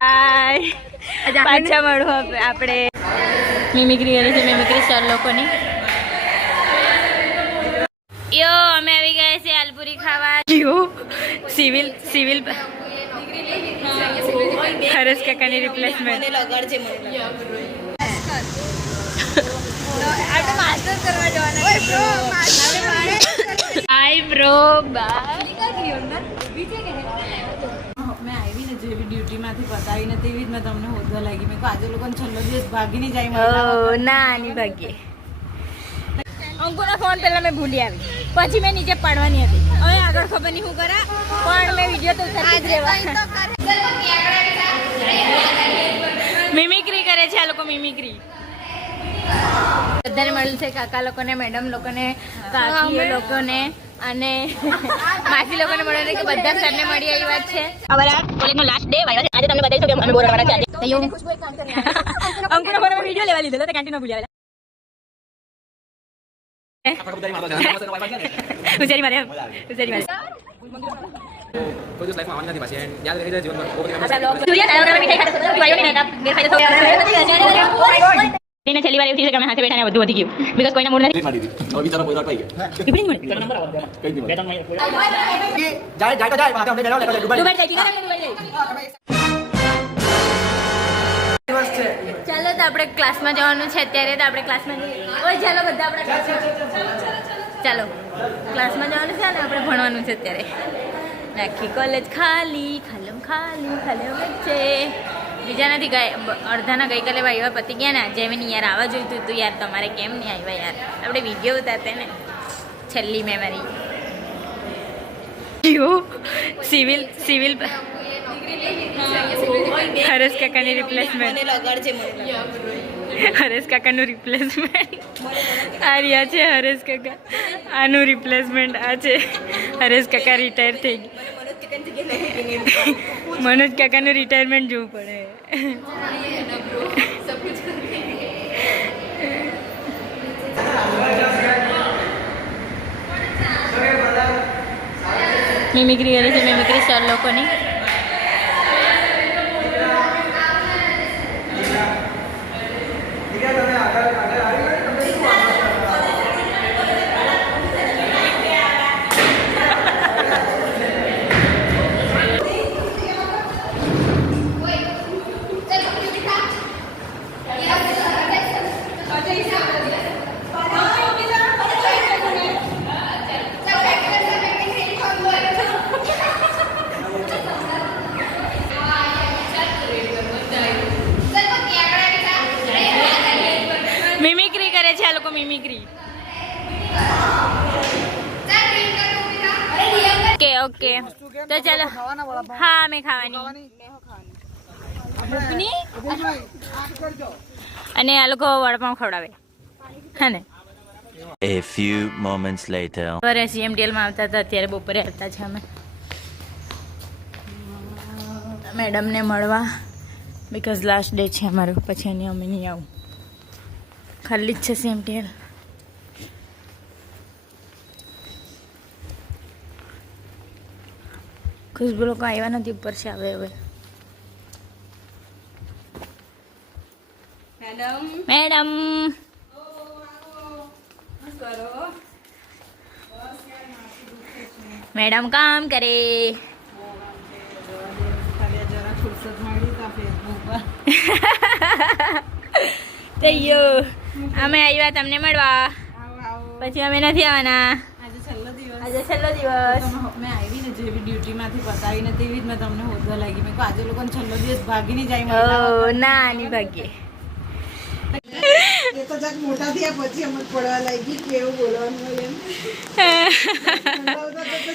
હાય પાછા મળવું આપણે. મિમિક્રી કરી છે મિમિક્રી સર લોકોની. યો અમે આવી ગયા છે આલપુરી ખાવા. યો સિવિલ સિવિલ. ખરસ કાકાની રિપ્લેસમેન્ટ હાય બ્રો બાય મેં આવીને જેવી ડ્યુટીમાંથી પતાવીને તેવી જ મેં તમને હોદવા લાગી. મેં આજે લોકોને છેલ્લો દિવસ ભાગીને જાય ના ભાગ્યે અંકુના ફોન પહેલાં મેં ભૂલી આવી. પછી મેં નીચે પાડવાની હતી. હવે આગળ ખબર નહીં શું કરા પણ મેં વીડિયો તો ઉતારતી જ રહેવા. મિમિક્રી કરે. છે આ લોકો મિમિક્રી બધાને મળ્યું છે કાકા લોકોને મેડમ લોકોને કાકી લોકોને. અને માસી લોકોને મળે કે બધા સરને મળી આવી વાત છે. અમારા કોલેજનો લાસ્ટ ડે આજે તમને બતાવીશું કે અમે બોર આવવાના છે આજે અંકુનો ફોન વીડિયો લેવા લીધો તો કેન્ટીનમાં ભૂલી આવેલા. ઉજારી મારે ઉજારી મારે. કોઈ દિવસ લાઈફમાં આવવાની નથી પાછી યાદ રહી જાય જીવનમાં. બહુ બધી સૂર્ય તારા વગર મીઠાઈ ખાતો હતો, તું આવ્યો નહીં ને, મેર ખાઈ જતો. એને છેલ્લી વાર એવું થયું છે કે અમે હાથે બેઠા ને બધું વધી ગયું. બીકોઝ કોઈના મૂડ નથી. મારી દીધી. હવે બિચારો કોઈ પાઈ ગયા. જ મળે. કઈ નહીં જાય જાય તો જાય. અમને જણાવો એટલે દુબઈ દુબઈ જાય, દુબઈ જાય. ચાલો તો આપણે ક્લાસમાં જવાનું છે. અત્યારે તો આપણે ક્લાસમાં જઈએ. ઓય ચાલો બધા આપણે ક્લાસમાં ચાલો ક્લાસમાં જવાનું છે ને આપણે ભણવાનું છે અત્યારે. આખી કોલેજ ખાલી ખાલમ ખાલી ખાલમ છે. બીજા નથી ગયા અડધાના ગઈકાલે વાયવા પતી ગયા ને, આજે મેં યાર આવવા જોઈતું હતું યાર તમારે કેમ નહીં આવ્યા યાર? આપણે વીડિયો ઉતારતે ને, છેલ્લી મેમરી સિવિલ સિવિલ હરેશ કાકાની રિપ્લેસમેન્ટ હરેશ કાકાનું રિપ્લેસમેન્ટ આ રહ્યા છે હરેશ કાકા. આનું રિપ્લેસમેન્ટ આ છે. હરેશ કાકા રિટાયર થઈ ગયા મનોજ કાકાનું રિટાયરમેન્ટ જોવું પડે. મિમિક્રી કરે છે મિમિક્રી સર લોકોની. મિમિક્રી કરે છે આ લોકો મિમિક્રી ઓકે ઓકે તો ચાલો. હા મેં ખાવાની. અને આ લોકો વડાપાઉં ખવડાવે. હા ને? A few moments later. સવારે માં આવતા હતા અત્યારે બપોરે આવતા છે અમે. મેડમને મળવા બિકોઝ લાસ્ટ ડે છે અમારો પછી એની અમે નહીં આવું. ખાલી જ છે સીએમડીએલ ખુશ્બુ લોકો આવ્યા નથી ઉપર છે આવે હવે મેડમ મેડમ કામ કરે જરા અમે આવ્યા તમને મળવા. પછી અમે નથી આવવાના. આજે છેલ્લો દિવસ. આજે છેલ્લો દિવસ. મેં આવીને જેવી ડ્યુટીમાંથી પતાવીને તેવી જ મેં તમને હોદવા લાગી. મેં આજે લોકોને છેલ્લો દિવસ ભાગીને જાય ઓ ના ની ભાગ્યે એ તો જાક મોટા થયા પછી અમર પડવા લાગી કે એવું બોલવાનું એમ.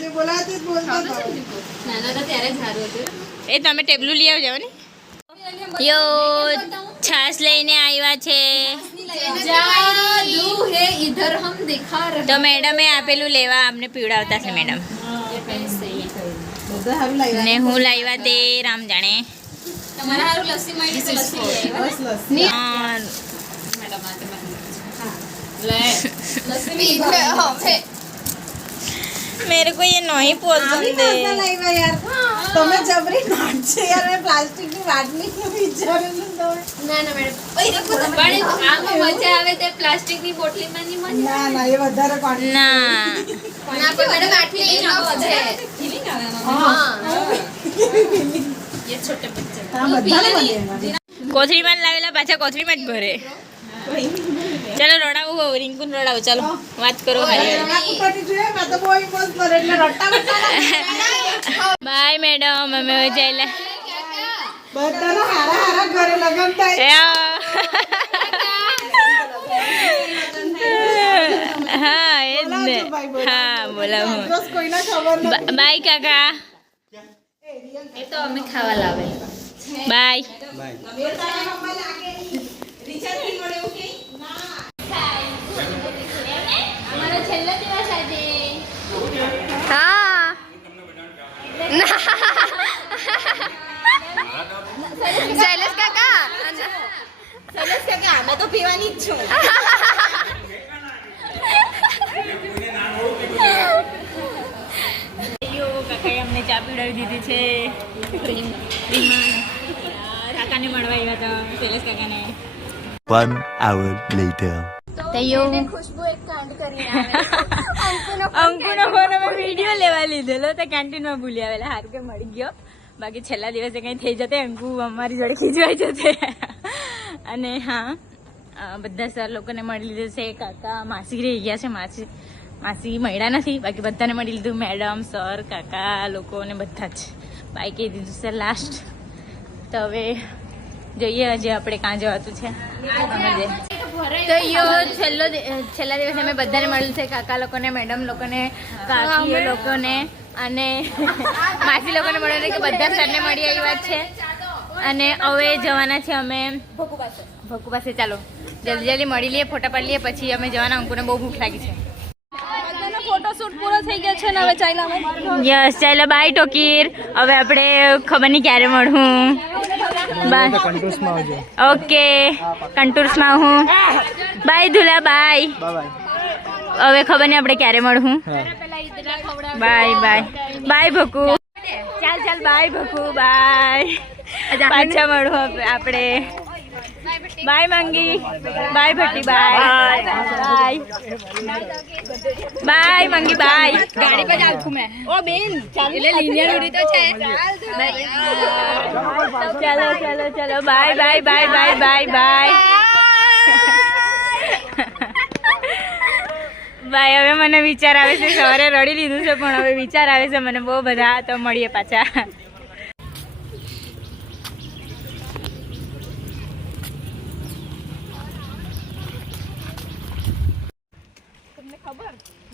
જે બોલાવે જ બોલતા હતા. એ તમે ટેબલું લઈ આવજો ને. યો છાસ લઈને આવ્યા છે. તો મેડમે આપેલું લેવા અમને પીવડાવતા છે મેડમ બધા સારું લાગ્યા ને હું લાવ્યા તે રામ જાણે બસ લસ્સી અ, मेरे को ये नहीं पसंद ના લાવ્યા યાર તમે જબરી નાટ છે યાર મેં પ્લાસ્ટિકની બાટલીનું વિચારેલું તમે પણ આમાં મજા આવે તે પ્લાસ્ટિકની બોટલીમાં ની મજા ના ના એ વધારે કોણ ના. ના પણ મેડમ આટલી ઇનફ છે હા. બધાને મળે એમાં. કોથળીમાં લાવેલા પાછા કોથળીમાં જ ભરે. ચાલો રડાવું રિંકુ રડાવું. ચાલો વાત કરો. બાય મેડમ અમે જઈલા બધાના હારા હારા ઘરે લગન થાય. હા એ જ ને. હા બોલાવું. બાય કાકા. એ તો અમે ખાવા લાવે. બાય. અમારો દિવસ આજે છું. કાકાએ અમને ચા પીવડાવી દીધી છે. કાકાને મળવા આવ્યા હતા શૈલેષ કાકાને. One hour later. ખુશ્બુ એક કાંડ કરીને અંકુનો અંકુનો ફોન અમે વીડિયો લેવા લીધેલો તો કેન્ટીનમાં ભૂલી આવેલા. હાર કે મળી ગયો. બાકી છેલ્લા દિવસે કંઈ થઈ જતે અંકુ અમારી જોડે ખીજવાઈ જતે. અને હા બધા સર લોકોને મળી લીધું છે, કાકા, માસી રહી ગયા છે, માસી માસી મળ્યા નથી, બાકી બધાને મળી લીધું, મેડમ, સર, કાકા લોકોને બધા જ. બાઈ કહી દીધું છે લાસ્ટ તો હવે જોઈએ હજી આપણે કાં જવાતું છે. તો છેલ્લો છેલ્લા દિવસે અમે બધાને મળ્યું છે, કાકા લોકોને, મેડમ લોકોને કાકી લોકોને, અને માસી લોકોને મળ્યું કે બધા સરને મળી આવી વાત છે. અને હવે જવાના છે અમે ભકુ પાસે. ચાલો જલ્દી જલ્દી મળી લઈએ ફોટા પાડી લઈએ પછી અમે જવાના અંકુને બહુ ભૂખ લાગી છે. ફોટોશૂટ પૂરો થઈ ગયો છે ને હવે યસ ચાલો બાય ટોકીર. હવે આપણે ખબર નહીં ક્યારે મળું. બાય ઓકે કંટુર્સમાં હું. બાય ધુલા બાય હવે ખબર નહીં આપણે ક્યારે મળું. Bye bye bye Bhaku. ચાલ ચાલ બાય ભકુ બાય પાછા મળો આપણે. Bye Mangi bye Bhatti bye bye bye Mangi bye ગાડી પર ચાલતું મેં. ઓ બેન એટલે લીનિયર ઉડી તો છે. ચાલો ચાલો ચાલો. Bye bye bye bye bye bye bye હવે મને વિચાર આવે છે સવારે રડી લીધું છે પણ હવે વિચાર આવે છે મને બહુ બધા તો મળીએ પાછા.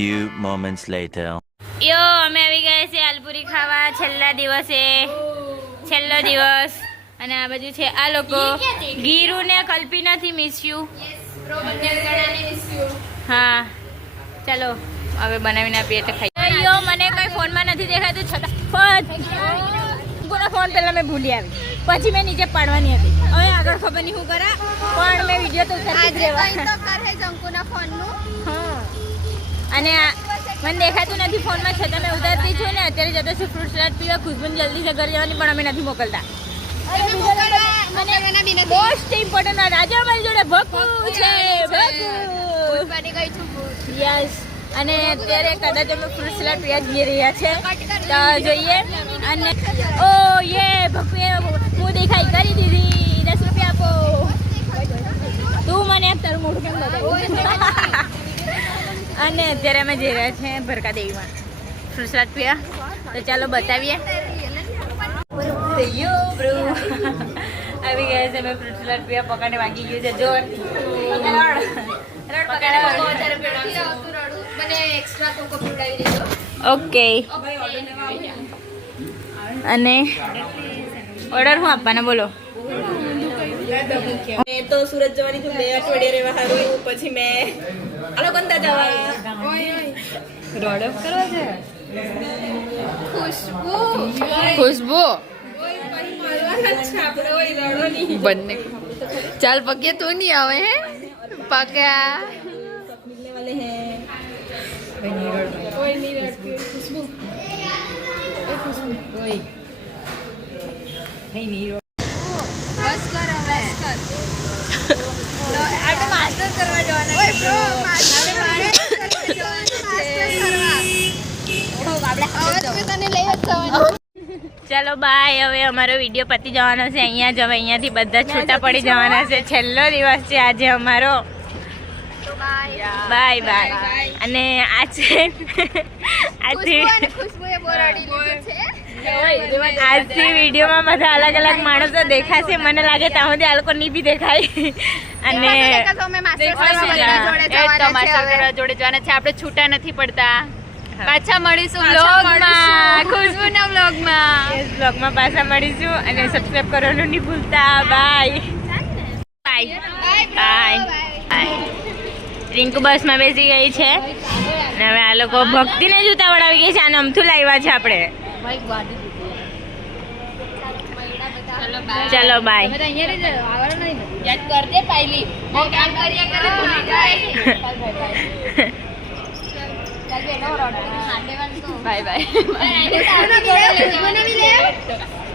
few moments later. યો અમે આવી ગયા છે આલપુરી ખાવા. છેલ્લા દિવસે. છેલ્લો દિવસ. અને આ બાજુ છે આ લોકો. ગીરુ ને કલ્પી નથી મિસ યુ હા. ચાલો હવે બનાવીને આપીએ તો ખાઈ. યો મને કઈ ફોનમાં નથી દેખાતું. છતાં ફોન પહેલા મેં ભૂલી આવી. પછી મેં નીચે પાડવાની હતી. હવે આગળ ખબર નહીં હું કરા. પણ મેં વીડિયો તો ઉતારી જ રહેવા. તો કરે જંકુના ફોનનું. હા. અને મને દેખાતું નથી ફોનમાં છતાં મેં ઉતારતી છું ને અત્યારે જતો છું ફ્રૂટ સલાડ પીવા. ખુશબુન જલ્દી છે ઘરે જવાની પણ અમે નથી મોકલતા. મોસ્ટ ઇમ્પોર્ટન્ટ વાત આજે અમારી જોડે ભક્કુ છે ભક્કુ. યસ અને અત્યારે કદાચ અમે ફ્રૂટ સલાડ પીવા જઈ રહ્યા છે. તો જોઈએ. અને ઓ યે ભક્કુએ હું દેખાઈ કરી દીધી. દસ રૂપિયા આપો. તું મને આપ તારું કેમ બતાવ્યું? અને અત્યારે અમે જઈ રહ્યા છીએ ભરકા દેવીમાં ફ્રૂટ પીવા તો ચાલો બતાવીએ. આવી ગયા છે અમે ફ્રૂટ સલાડ પીવા પકાને વાગી ગયું છે. જોર. ઓકે. અને ઓર્ડર હું આપવાના, બોલો. મેં તો સુરત જવાની છું. બે અઠવાડિયા રહેવા સારું પછી મેં અલગંદા જવા ખુશ્બુ બંને ચાલ પગે તું નહીં આવે હે પક્યા मिलने वाले हैं બસ ચાલો બાય હવે અમારો વીડિયો પતી જવાનો છે. અહીંયા જ હવે અહીંયાથી બધા છૂટા પડી જવાના છે. છેલ્લો દિવસ છે આજે અમારો. બાય બાય અને આ છે આજથી આજથી વિડીયોમાં બધા અલગ અલગ માણસો દેખાશે. મને લાગે ત્યાં સુધી આ લોકો ની બી દેખાય. અને. જોડે જવાના છે. આપણે છૂટા નથી પડતા. પાછા મળીશું વ્લોગમાં ખુશ્બુના વ્લોગમાં બ્લોગમાં પાછા મળીશું અને સબસ્ક્રાઇબ કરવાનું નહીં ભૂલતા. Bye bye bye bye Rinku બસમાં બેસી ગઈ છે. અને હવે આ લોકો ભક્તિને જૂતા વડાવી ગઈ છે. અને અમથું લાવ્યા છે આપણે. ચલો બાય બાય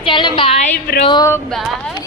ચાલો બાય બ્રો બાય